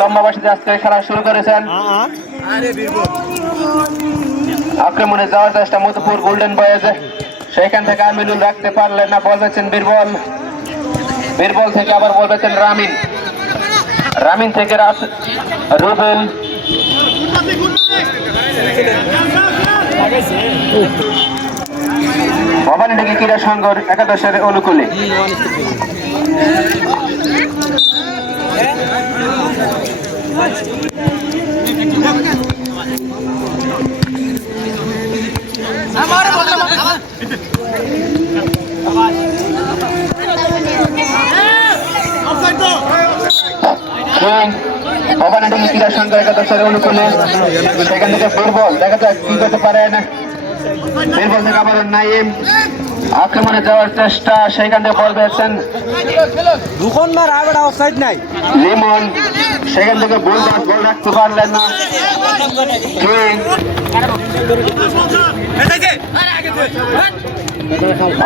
লম্বাবাসীতে আজকে খেলা শুরু করেছেন। আক্রমণে যাওয়ার চেষ্টা মধুপুর গোল্ডেন বয়েজ, সেখান থেকে আমিনুল রাখতে পারলেন না, বল পেয়েছেন বীরবল, বীরবল থেকে আবার বল পেয়েছেন রামিন, রামিন থেকে রুবেল, ভবানীডাঙ্গি ক্রীড়া সংঘর একাদশের অনুকূলে ভবানীডাঙ্গি ক্রীড়া সংঘর একাদশের অনুকূলে সেখান থেকে বীরবল, দেখা যাক কি করতে পারেন। বীরবল থেকে আবার নাইম, আক্রমণে যাওয়ার চেষ্টা, সেখান থেকে বল পেয়েছেন লিমন, সেখান থেকে বল রাখতে পারলেন না।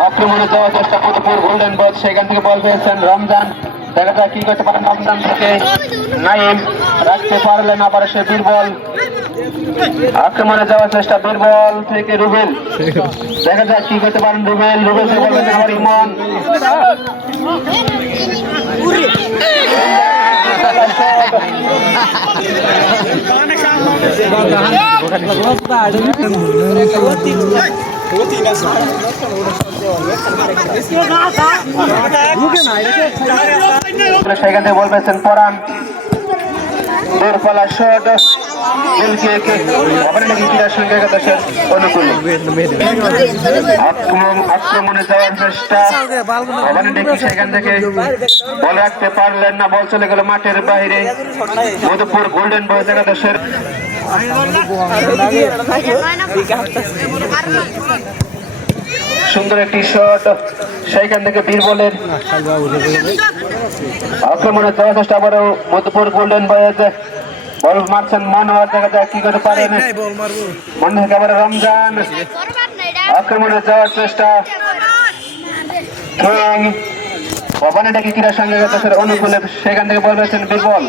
আক্রমণে যাওয়ার চেষ্টা মধুপুর গোল্ডেন বল, সেখান থেকে বল পেয়েছেন রমজান, দেখা যাক কি করতে পারেন। রমজান থেকে নাইম, রাখতে পারলেন আবার সে বীরবল, আক্রমণে যাওয়ার চেষ্টা বীরবল থেকে রুবেল, দেখা যাক কি করতে পারেন রুবেল, রুবেল থেকে বলবেন আবার ইমন, সেখান থেকে বল পেয়েছেন পরান, দূরপাল্লা শট, আক্রমণে যাওয়ার চেষ্টা, সেখান থেকে বল রাখতে পারলেন না, বল চলে গেল মাঠের বাইরে। মধুপুর গোল্ডেন বয়েজ একাদশের সুন্দর একটি শট, সেইখান থেকে বীরবলের আক্রমণে যাওয়ার চেষ্টা, আবারও মধুপুর গোল্ডেন বয়েজ, বল মারছেন মনোহর, দেখা যায় কি করতে পারেন। মনে থেকে আবার রমজান, আক্রমণে যাওয়ার চেষ্টা, ভবানীডাঙ্গি ক্রীড়া সংঘের অনুকূলে, সেখান থেকে বল পেয়েছেন বীরবল,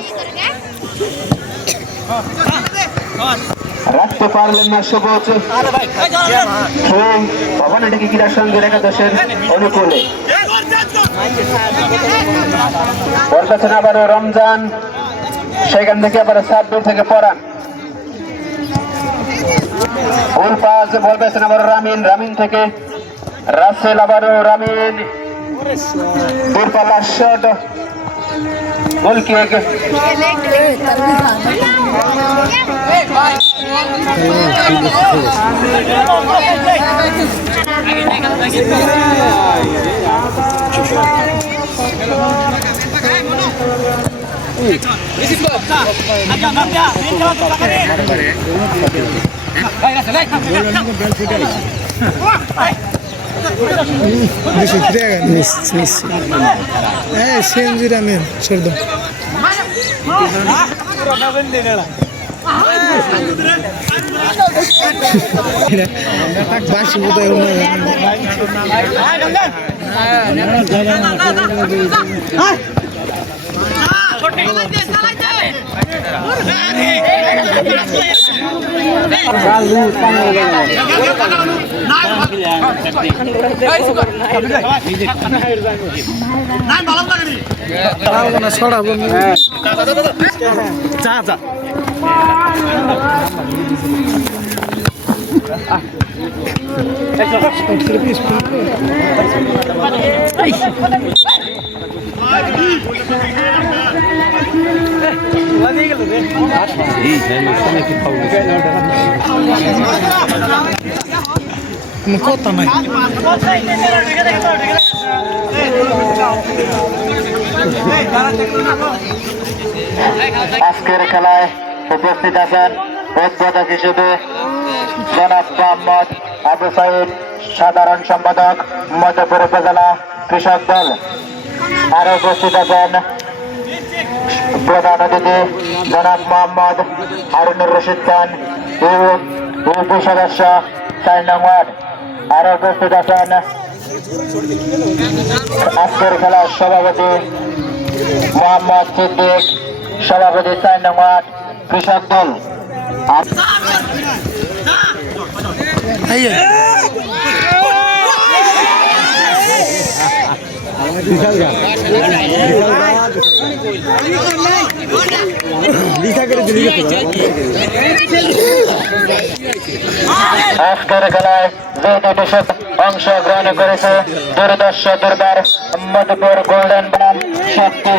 রাখতে পারলেন না সবুজ, ভবানীডাঙ্গি ক্রীড়া সংঘের একাদশের অনুকূলে বল পেয়েছেন আবারও রমজান, সেখান থেকে আবার সাব্বির থেকে পরান, ফুল পাস, বল পেয়েছেন আবার রামিন, রামিন থেকে রাসেল, আবারও রামিন, দূরপাল্লার শট, গোল কিক, কথা নাই আজকের খেলায় উপস্থিত আছেন উদ্বোধক হিসেবে জনাব মোহাম্মদ আবু সাইদ, সাধারণ সম্পাদক মধ্যপুর উপজেলা কৃষক দল। আরো উপস্থিত আছেন প্রধান অতিথি জনাব মোহাম্মদ হারুনুর রশিদ খান, ইউপি সদস্য 4 নং ওয়ার্ড। আরো উপস্থিত আছেন আজকের খেলার সভাপতি মোহাম্মদ সিদ্দিক, সভাপতি 4 নং ওয়ার্ড কৃষক দল। আজকের খেলায় যে দুটি অংশগ্রহণ করেছে দুর্দর্শ দুর্বার মধুপুর গোল্ডেন বনাম শক্তি।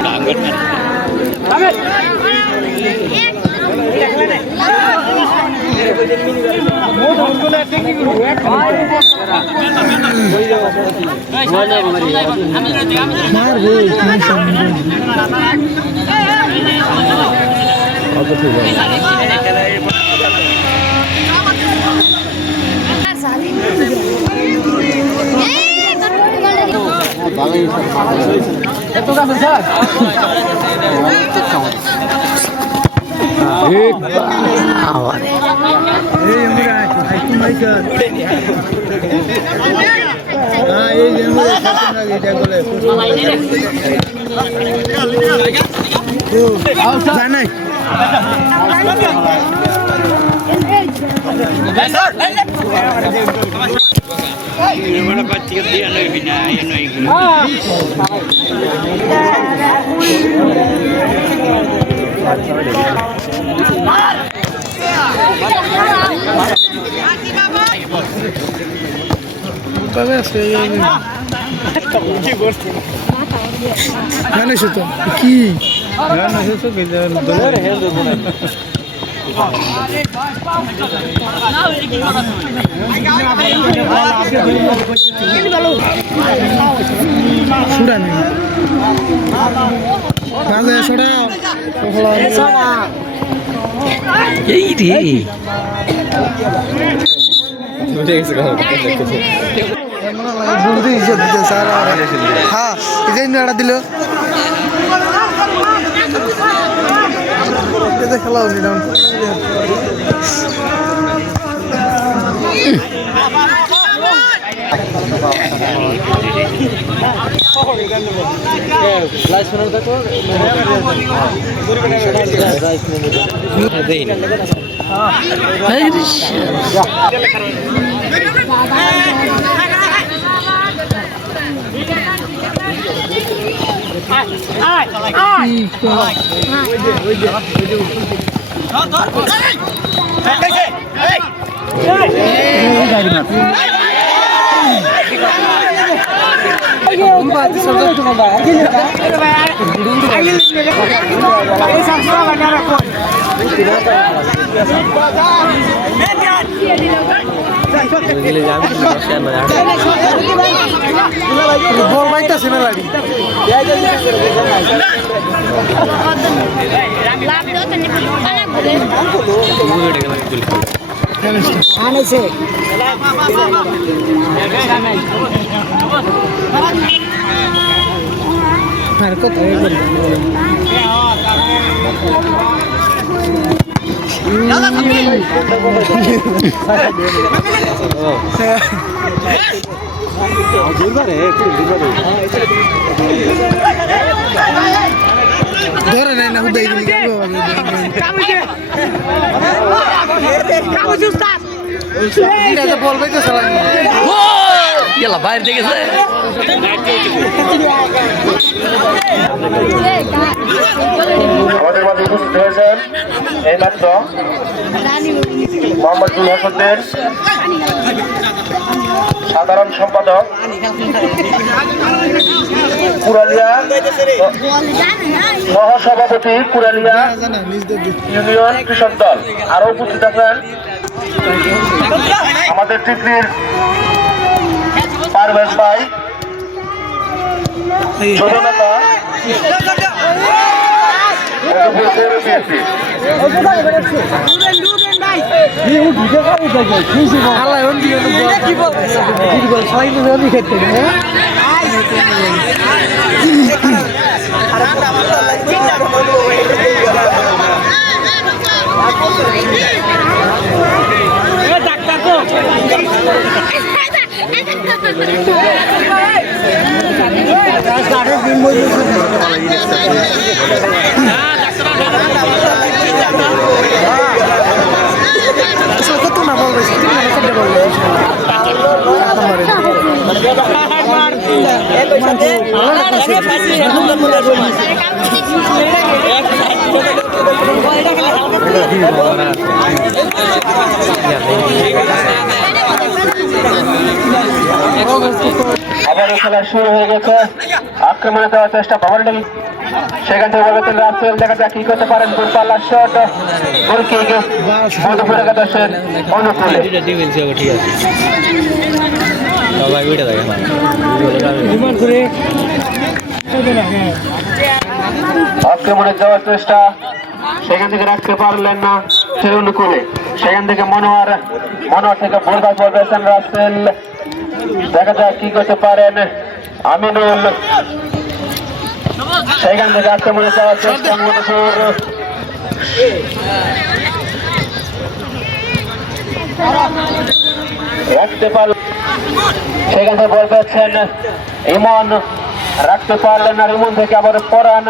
কি দিল খেলা ধরে নেয় না বলবে তো বাইরে দেখেছে আমাদের মাঝে উপস্থিত হয়েছেন এই মাত্র মোহাম্মদ হোসেন, সাধারণ সম্পাদক কুরালিয়া, সহসভাপতি কুরালিয়া ইউনিয়ন কৃষক দল। আরো উপস্থিত আছেন আমাদের টিকরির পারভেজ ভাই, ছোটনেতা আবারও খেলা শুরু হয়ে গেছে। আক্রমণে দেওয়ার চেষ্টা বাবারডি, সেখান থেকে বলবেন রাসেল, দেখা যাক কি করতে পারেন। দূরপাল্লা শট গোলকিকে মধুপুর একাদশের অনুকূলে। আক্রমণে যাওয়ার চেষ্টা, সেখান থেকে রাখতে পারলেন না সেই অনুকূলে। সেখান থেকে মনোয়ার থেকে বলবার বলবেন রাসেল, দেখা যাক কি করতে পারেন আমিনুল। সেখান থেকে আক্রমণে যাওয়ার চেষ্টা মধুপুর, রাখতে পারল। সেখান থেকে বল পেয়েছেন ইমন, রাখতে পারলেন না। ইমন থেকে আবার পরান,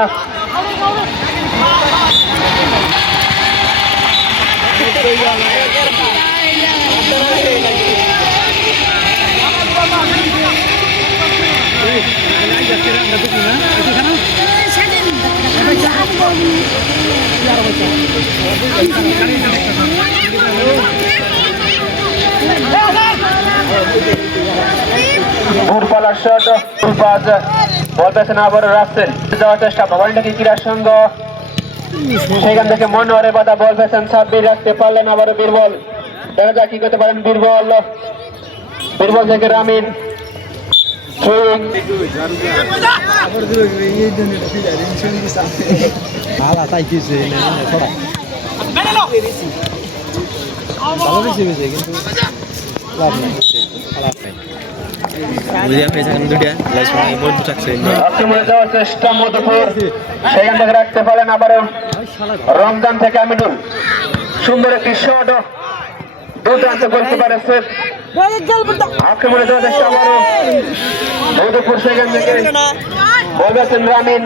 দূরপাল্লার শট, দূরপাস বল পেয়েছেন আবার রাসেল। যাওয়ার চেষ্টা ভবানীটাকে ক্রীড়া সংঘ, সেখান থেকে মনোয়ারে বাধা, বল পেয়েছেন সাব্বির, রাখতে পারলেন আবারও বীরবল। দেখা যাক কি করতে পারেন বীরবল থেকে রামিন। যাওয়ার চেষ্টা মধুপুর, সেখান থেকে রাখতে পারেন আবারও রমজান থেকে আমিনুল। সুন্দর একটি শট, দুর্দান্ত করতে পারে সেফ। আক্রমণে যাওয়ার চেষ্টা আবারও মধুপুর, সেখান থেকে বলবেন রামিন,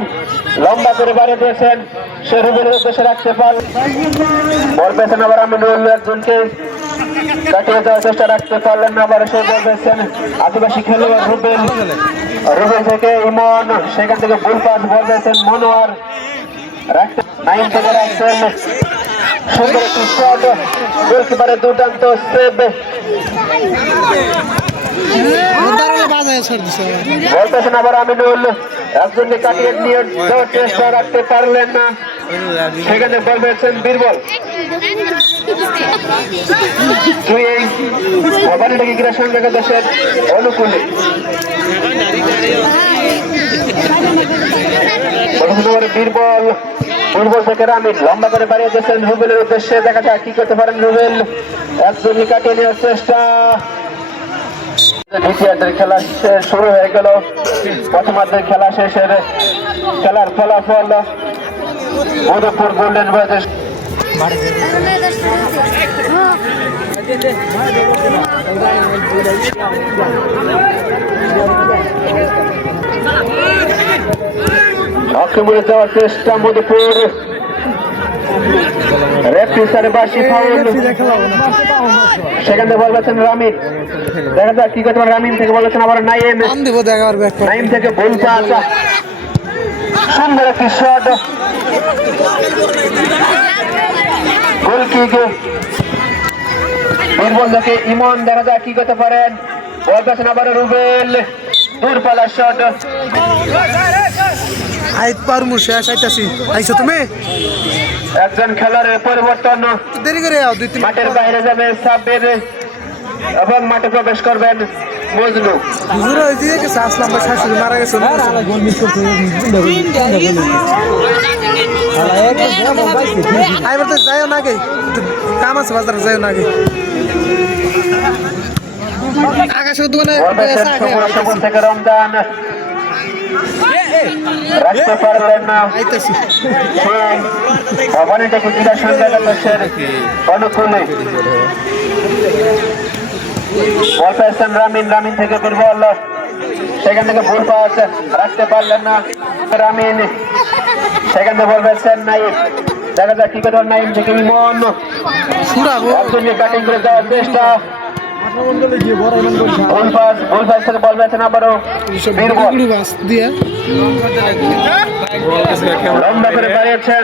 লম্বা করে বাড়িয়ে দিয়েছেন, সে রুবেলের উদ্দেশ্যে রাখতে পারেন। বল পেয়েছেন আবার আমিনুল, একজনকে কাটিয়ে যাওয়ার চেষ্টা, রাখতে পারলেন না। আবার সে বল পেয়েছেন আদিবাসী খেলোয়াড় রুবেল থেকে ইমন, সেখান থেকে ভুল পাস, বল পেয়েছেন মনোয়ার, রাখতে নাইম থেকে রাখছেন। সুন্দর একটি শট, গোলকিপারের দুর্দান্ত সেভ। বল পেয়েছেন আবার আমিনুল, একজনকে কাটিয়ে নিয়ে যাওয়ার চেষ্টা, রাখতে পারলেন না। সেখানে বল পেয়েছেন বীরবল। ক্রীড়া সংঘ দেশের অনুকূলে বীরবল থেকে রামিন, লম্বা করে বাড়িয়ে দিয়েছেন রুবেলের উদ্দেশ্যে। দেখা যাক কি করতে পারেন রুবেল, একজনকে কাটিয়ে নেওয়ার চেষ্টা। দ্বিতীয়ার্ধের খেলা শুরু হয়ে গেল। প্রথমার্ধের খেলা শেষের খেলার ফলাফল মধুপুর গোল্ডেন বয়েজ আক্রমণে যাওয়ার চেষ্টা মধুপুর, সেখান থেকে বল পেয়েছেন রামিন। দেখা যাক কি করতে পারে রামিন থেকে বলেছেন আবার নাইম থেকে ভুল পাস, সুন্দর একটি শট, গোলকিকে বীরবল থেকে ইমন। দেখা যাক কি করতে পারেন, বল পেয়েছেন আবার রুবেল, দূরপাল্লার শট। একজন খেলোয়াড়ের পরিবর্তন, মাঠের বাইরে যাবে সাব্বির এবং মাঠে প্রবেশ করবেন মজনু যাইও না গে কাম আছে বাজার যাইও না গে আকাশের দোকানে থেকে রমজান রাখতে পারলেন না ভবানীটাকে ক্রীড়া সংঘাতের অনুকূলে বল পেয়েছেন রামিন রামিন থেকে দুর্বল সেখান থেকে ভুল পাস রাখতে পারলেন না রামিন সেখান থেকে বল পেয়েছেন নাইম দেখা যাক কি করে নাইম থেকে ইমন কাটিং করে দেওয়ার চেষ্টা ভুল পাস থেকে বল পেয়েছেন আবারও লম্বা করে বাড়িয়েছেন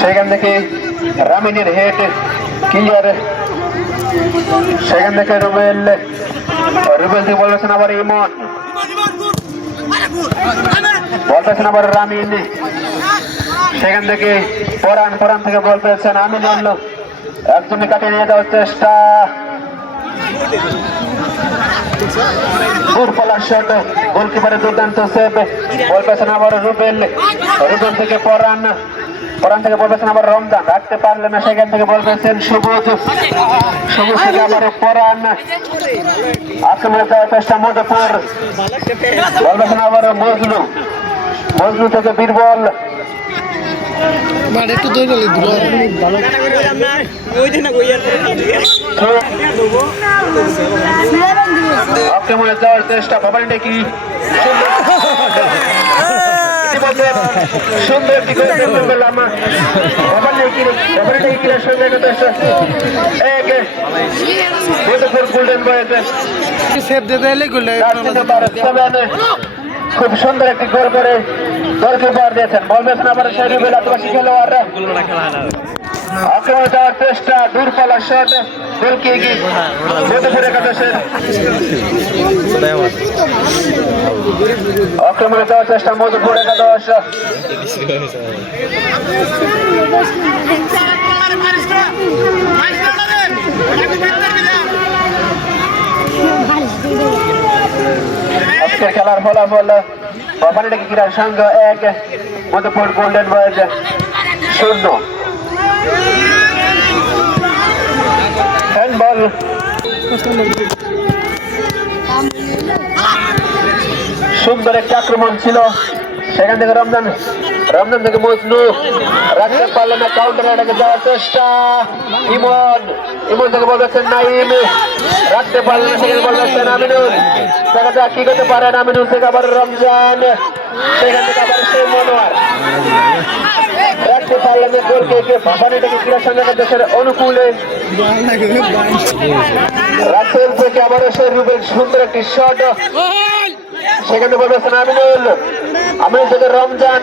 সেখান থেকে রামিনের হেড ক্লিয়ার সেখান থেকে রুবেল থেকে বল পেয়েছেন আবার ইমন বল পেয়েছেন আবার রামিন সেখান থেকে পরান থেকে বল পেয়েছেন আমিনুল একজনই কাটিয়ে নিয়ে যাওয়ার চেষ্টা দূরপাল্লার শট গোলকিপারের দুর্দান্ত সেভ বল পেয়েছেন আবার রুবেল থেকে পরান থেকে বল পেয়েছেন আবার রমজান রাখতে পারলেন না সেখান থেকে বল পেয়েছেন সবুজ থেকে আবার পরান আক্রমণে যাওয়ার চেষ্টা মধুপুর বল পেয়েছেন আবার মজনু থেকে বীরবল একটু দই আক্রমণে যাওয়ার চেষ্টা ভবানীটা কি সুন্দর একটি গোল্ডেন বয়েছে খুব সুন্দর একটি গোল করে দলকে উপহার দিয়েছেন বল পেয়েছেন আবার সেই রুবেল আদিবাসী খেলোয়াড়রা আক্রমণে যাওয়ার চেষ্টা দূরপাল্লার শট গোলকি মধুপুর একাদশের আক্রমণে যাওয়ার চেষ্টা মধুপুর একাদশ আজকের খেলার ফলাফল ভবানীটাকে ক্রীড়া সংঘ 1 মধুপুর গোল্ডেন বয়েজ 0 হ্যান্ডবল সুন্দর একটি আক্রমণ ছিল সেখান থেকে রমজান থেকে মজনু রাখতে পারলেন না কাউন্টার এটাকে যাওয়ার চেষ্টা ইমন থেকে বলছেন নাইম রাখতে পারলেন না সেখানে বলছেন আমিনুল দেখা যাক কি করতে পারেন আমিনুল থেকে আবার রমজান সেখান থেকে আবার সেই মনোয়ার রাখতে পারলেন না গোলকে ভবানীটাকে ক্রীড়া সংঘাতের দেশের অনুকূলে রাসেল থেকে আবার সেই রুবেল সুন্দর একটি শট সেখানে বলছেন আমিনুল থেকে রমজান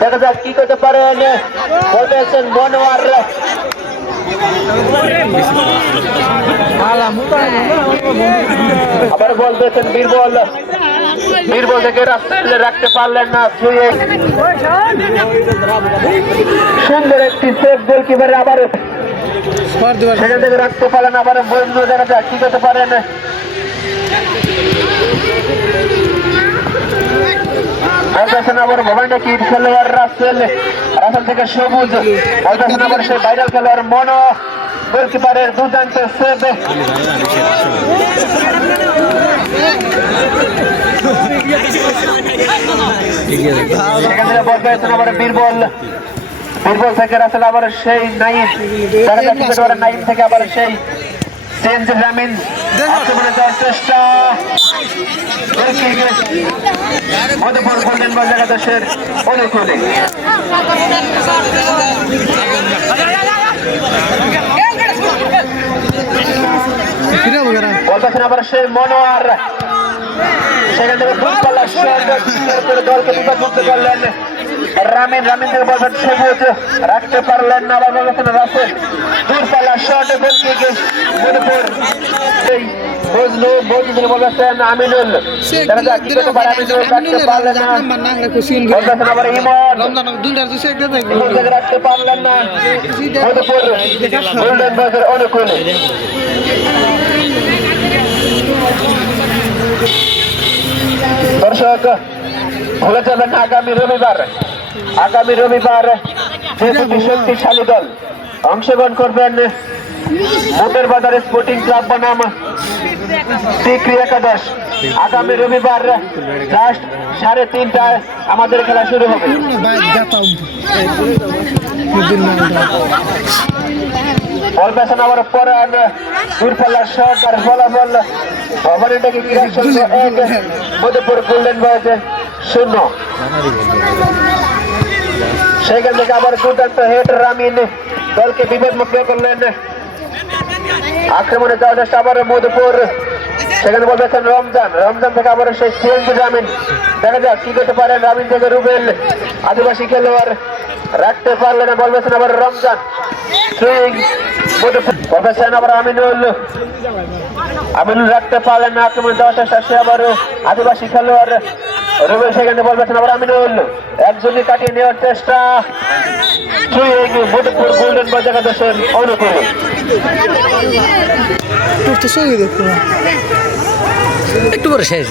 দেখা যাক কি করতে পারেন বলছেন মনোয়ার আবার বল পেয়েছেন বীরবল থেকে রাস্তায় রাখতে পারলেন না সুন্দর একটি সেফ গোলকিপার আবার সেখান থেকে রাখতে পারলেন আবার বন্ধু দেখা যাক কি করতে পারেন আবার ভবানীটা কি খেলোয়াড় রাসেল থেকে সবুজ আবার সেই ভাইরাল খেলোয়াড় মনো গোলকিপারের দুর্দান্ত সেভ সেখানে বল পেয়েছেন আবার বীরবল থেকে রাসেল আবার সেই নাইম থেকে আবার সেই চেঞ্জ রামিন আক্রমণে যাওয়ার চেষ্টা মধুপুর গোল্ডেন বয়েজ একাদশের অনুকূলে বল পেয়েছেন আবার সেই মনোয়ার সেখান থেকে দূরপাল্লার শট করে দলকে বিপদমুক্ত করলেন রামিন থেকে বলছেন সবুজ রাখতে পারলেন না আবার বলছেন রাসেল দূরপাল্লার শট গোলকিকে মধুপুর এই মজনু থেকে বলবেন আমিনুল দেখা যাক কি করতে পারে আমিনুল রাখতে পারলেন না বলবেন আবার ইমন ইমন থেকে রাখতে পারলেন না মধুপুর গোল্ডেন বয়েজের অনুকূলে দর্শক ভুলে যাবেন না আগামী রবিবার যে দুটি শক্তিশালী দল অংশগ্রহণ করবেন মোটের বাজার স্পোর্টিং ক্লাব বনাম সিক্রি একাদশ আগামী রবিবার জাস্ট 3:30টায় আমাদের খেলা শুরু হবে বল পেছন আবার পরান দূরপাল্লার শট আর ফলাফল ভবানীটাকে ক্রীড়া সংঘ 1 মধুপুর গোল্ডেন বয়েজ 0 সেখান থেকে আবার দুর্দান্ত হেড রামিন দলকে বিপদমুক্ত করলেন আক্রমণে যাওয়ার চেষ্টা আবার মধুপুর সেখানে বলতেছেন রমজান থেকে আবার সেই সিএনজি রামিন দেখা যাক কি করতে পারেন রামিন থেকে রুবেল আদিবাসী খেলোয়াড় রাখতে পারলেন না বলতেছেন আবার রমজান সুইং বলতেছেন আবার আমিনুল রাখতে পারলেন না আক্রমণে যাওয়ার চেষ্টা সে আবার আদিবাসী খেলোয়াড় রুবেল সেখানে বলতেছেন আবার আমিনুল একজনই কাটিয়ে নেওয়ার চেষ্টা মধুপুর গোল্ডেন বয়েজ একাদশের অনুকূলে একটু করে শেষ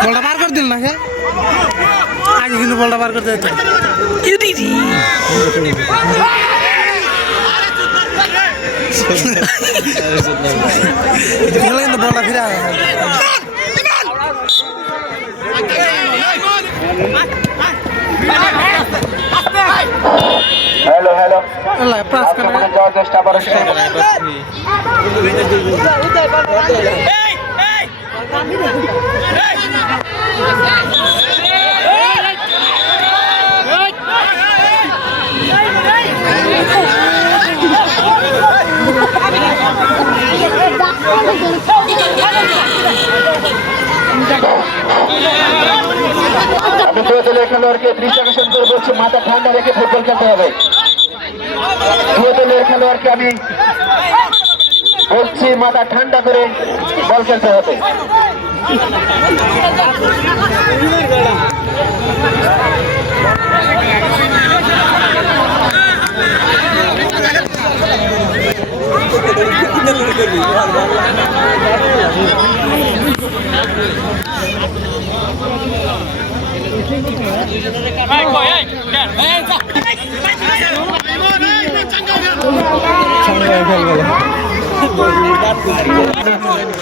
বলটা বার করে দিল না কে আগে কিন্তু বলটা বার করতে যেত কিন্তু বলটা ফিরে হ্যালো আক্রমণে যাওয়ার চেষ্টা আবার আমি দুই দলের খেলোয়াড়কে দৃষ্টি আকর্ষণ করে বলছি মাথা ঠান্ডা রেখে ফুটবল খেলতে হবে দুই দলের খেলোয়াড়কে আমি বলছি মাথা ঠান্ডা করে বল খেলতে হবে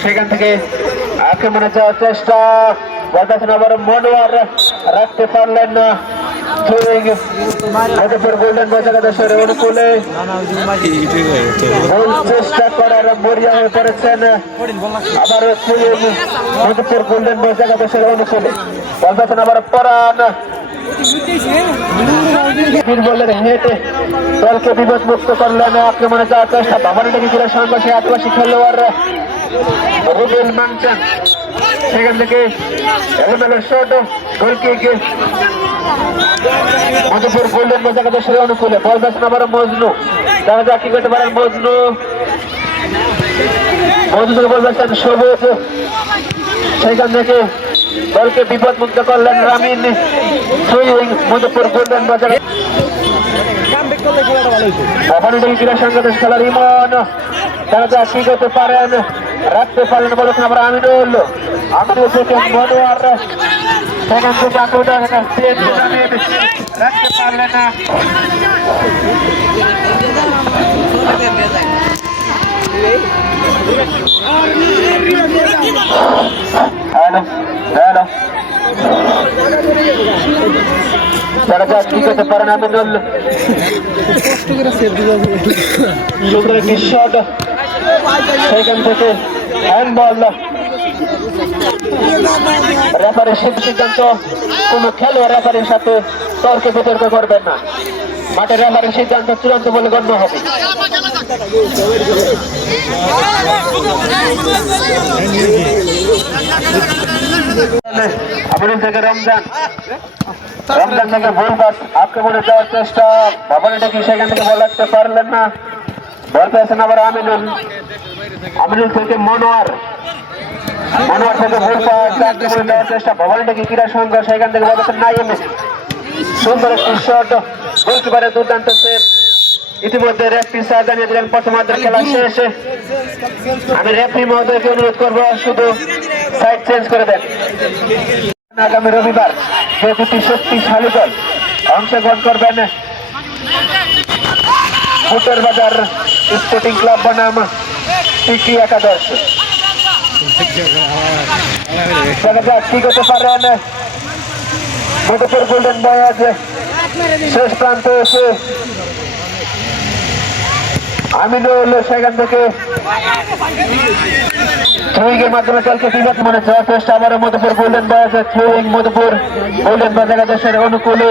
সেখান থেকে আক্রমণে যাওয়ার চেষ্টা বলতেছেন আবার মনোয়ার রাখতে পারলেন না মধুপুর গোল্ডেন বয়েজ একাদশের অনুকূলে চেষ্টা করার মরিয়া হয়ে পড়েছেন আবার মধুপুর গোল্ডেন বয়েজ একাদশের অনুকূলে বলতেছেন আবার পরান বলের হেঁটে দলকে বিপদ মুক্ত করলেন আক্রমণে যাওয়ার চেষ্টা ভবানীটাকে ক্রীড়া সংঘ সেই আদিবাসী খেলোয়াড় রুবেল মানছেন সেখান থেকে এলোমেলো shot goal kick Madhupur Golden boys একাদশের অনুকূলে বল বেছেন আবার মজনু দেখা যাক কি করতে পারেন মজনু থেকে বল বেছেন সবুজ সেখান থেকে দলকে বিপদ মুক্ত করলেন রামিন সুইং মধুপুর গোল্ডেন বয়েজ ভবানীটাকে ক্রীড়া সংঘ খেলার ইমন দেখা যাক কি করতে পারেন রাখতে পারলেন বলেছেন আবার আমিনুল থেকে মনোয়ার সেখান থেকে আক্রমণ রাখতে পারলেন না হ্যালো দেখা যাক কি করতে পারেন আমিনুল শট সেখান থেকে হ্যান্ডবল রেফারির সিদ্ধান্ত কোন খেলোয়াড় রেফারির সাথে তর্কে বিতর্ক করবেন না মাঠে রেফারির সিদ্ধান্ত চূড়ান্ত বলে গণ্য হবে আমিনুল থেকে রমজান থেকে ভুল পাস আক্রমণে যাওয়ার চেষ্টা ভবানী ডেকি সেখান থেকে বল রাখতে পারলেন না। বল পেয়েছেন আবার আমিনুল থেকে মনোয়ার থেকে ভুল পাস আক্রমণে যাওয়ার চেষ্টা ভবানী ডেকি ক্রীড়া সংঘ সেখান থেকে বল পেয়েছেন নাইম। সুন্দর একটি শট, গোলকিপারের দুর্দান্ত সেভ। ইতিমধ্যে রেফারি স্যার জানিয়ে দিলেন প্রথমার্ধের খেলা শেষে। আমি রেফারি মহোদয়কে অনুরোধ করবো শুধু সাইড চেঞ্জ করে দেন। আগামী রবিবার যে দুটি শক্তিশালী দল অংশগ্রহণ করবেন ফুটের বাজার স্পোর্টিং ক্লাব বনাম টিকি একাদশ। দেখা যাক কি করতে পারেন মধুপুর গোল্ডেন বয়েজ। শেষ প্রান্তে এসে আমিনুল সেখান থেকে থ্রোয়িংয়ের মাধ্যমে দলকে বিপদ মনে যাওয়ার চেষ্টা আবারও Madhupur Golden boys. Throwing Madhupur Golden boys একাদশের অনুকূলে।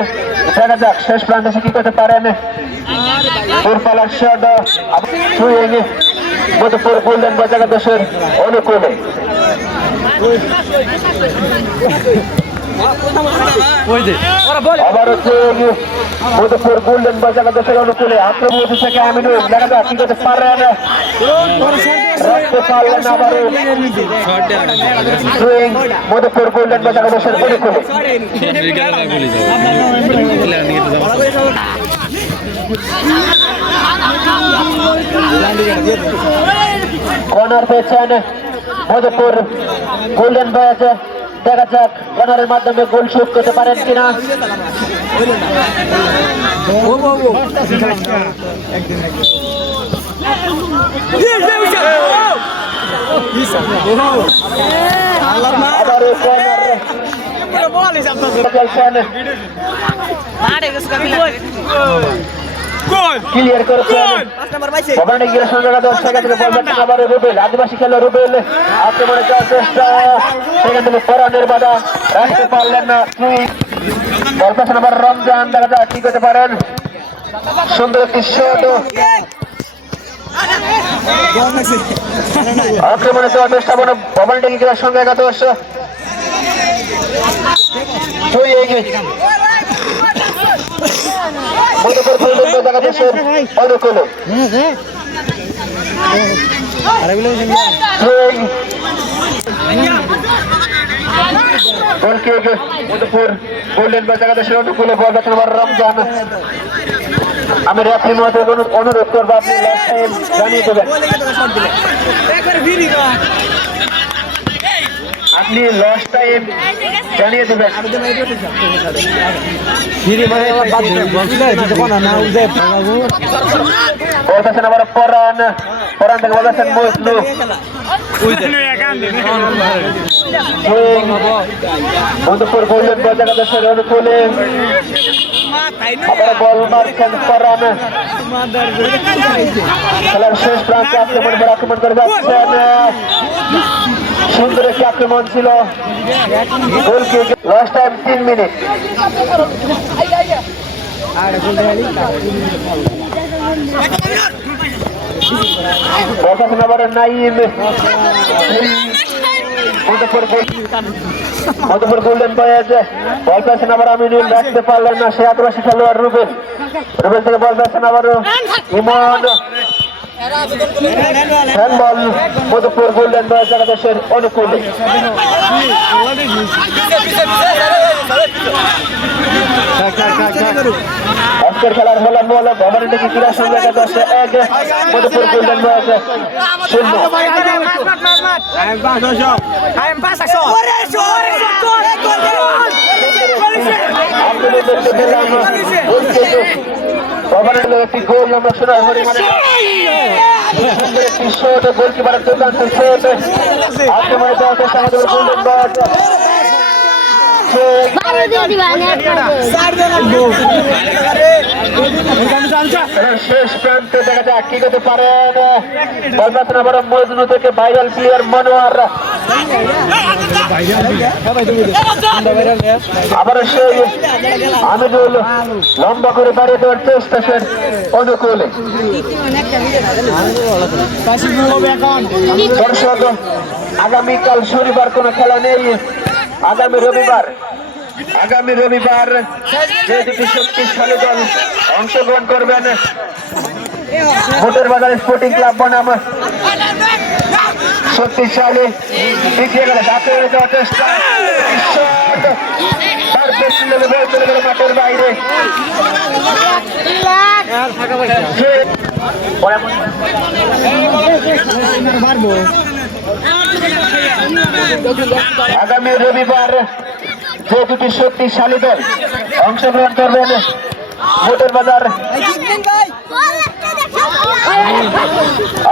দেখা যাক শেষ প্রান্তে এসে কি করতে পারেন। দূরপাল্লার shot, throwing Madhupur Golden boys একাদশের অনুকূলে। আবারও মধুপুর গোল্ডেন বয়েজ একাদশের অনুকূলে আক্রমণ থেকে আমিনুল। দেখা যাক কি করতে পারেন, রাখতে পারলেন আবারও থ্রোয়িং মধুপুর গোল্ডেন বয়েজ একাদশের অনুকূলে। কর্নার পেয়েছেন মধুপুর গোল্ডেন বয়েজ। দেখা যাক কর্নারের মাধ্যমে গোল শুট করতে পারেন কিনা। আবারও ক্লিয়ার করেছেন ভবানী ক্রীড়া সংঘ সেখান থেকে বল পাচ্ছেন আবার রুবেল। আদিবাসী খেলোয়াড় রুবেল আক্রমণে যাওয়ার চেষ্টা, সেখান থেকে পরানের বাধা রাখতে পারলেন না। বল পাচ্ছেন আবার রমজান। দেখা যাক কি করতে পারেন। সুন্দর একটি শট, আক্রমণে যাওয়ার চেষ্টা ভবানী ক্রীড়া সংঘ একাদশ। মধুপুর গোল্ডেন বয়েজ একাদশের অনুকূলে। মধুপুর গোল্ডেন বয়েজ একাদশের অনুকূলে বল পাচ্ছেন আবার রমজান। আমি রেফারি মহোদয়কে অনুরোধ করবো আপনি লাস্ট টাইম জানিয়ে দেবেন। আপনি লাস্ট টাইম জানিয়ে দেবেন। বলতেছেন আবার পরান থেকে বলতেছেন মজনু। মধুপুর গোল্ডেন বয়েজ একাদশের অনুকূলে আবার বল মারছেন পরান। খেলার শেষ প্রান্তে আক্রমণ করে যাচ্ছেন। সুন্দর একটি আক্রমণ ছিল। Last time 3 minute. আবার নাইম মধুপুর গোল্ডেন বয়েজ। বল পেয়েছেন আবার আমিনুল, রাখতে পারলেন না সে আদিবাসী খেলোয়াড় রুবেল থেকে বল পেয়েছেন আবারও ইমন। হ্যান্ডবল মধুপুর গোল্ডেন বয়েজ একাদশের অনুকূলে। আজকের খেলার হলাম বলে ভবানী ডেকি ক্রীড়া সংঘ একাদশে 1, মধুপুর গোল্ডেন বয়েজ 0। একটি গোল আমরা শোনা হরিমানে একটি শট, গোলকিপারের দুর্দান্ত শট। আক্রমণে যাওয়ার চেষ্টা আমাদের গোল্ডেন বয়েজ। শেষ প্রান্তে দেখা যাক কি করতে পারেন। বল পাচ্ছেন আবার মজনু থেকে ভাইরাল প্লেয়ার মনোয়ার। আবার সেই আমিনুল লম্বা করে দাঁড়িয়ে দেওয়ার চেষ্টা সে অনুকূলে। দর্শক, আগামীকাল শনিবার কোনো খেলা নেই। আগামী রবিবার যে দুটি শক্তিশালী দল অংশগ্রহণ করবেন ভোটের বাজার স্পোর্টিং ক্লাব বনাম শক্তিশালী পিছিয়ে গেলে যাওয়ার চেষ্টা মাঠের বাইরে আগামী রবিবার যে দুটি শক্তিশালী দল অংশগ্রহণ করবেন ভোটের বাজার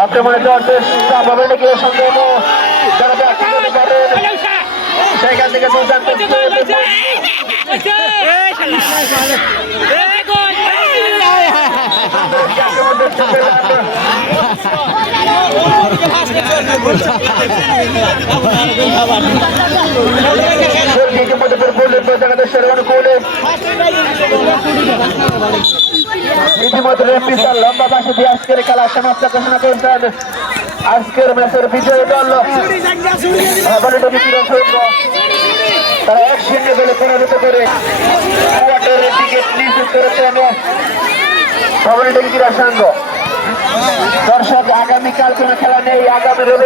আক্রমণে যাওয়ার চেষ্টা পাবে নাকি সন্দেহ যারা করতে পারেন সেখান থেকে দুর্দান্ত ইতিমধ্যে বিশাল লম্বা পাশে দিয়ে আজকের খেলা সমাপ্ত ঘোষণা করেছেন আজকের ম্যাচের বিজয়ী দল তারা 1-0 গোলে পরাজিত করে কোয়ার্টারের টিকিট নিশ্চিত করেছেন ভবনডুঙ্গি ক্রীড়া সংঘ। দর্শক আগামীকাল কোনো খেলা নেই, আগামী রবিবার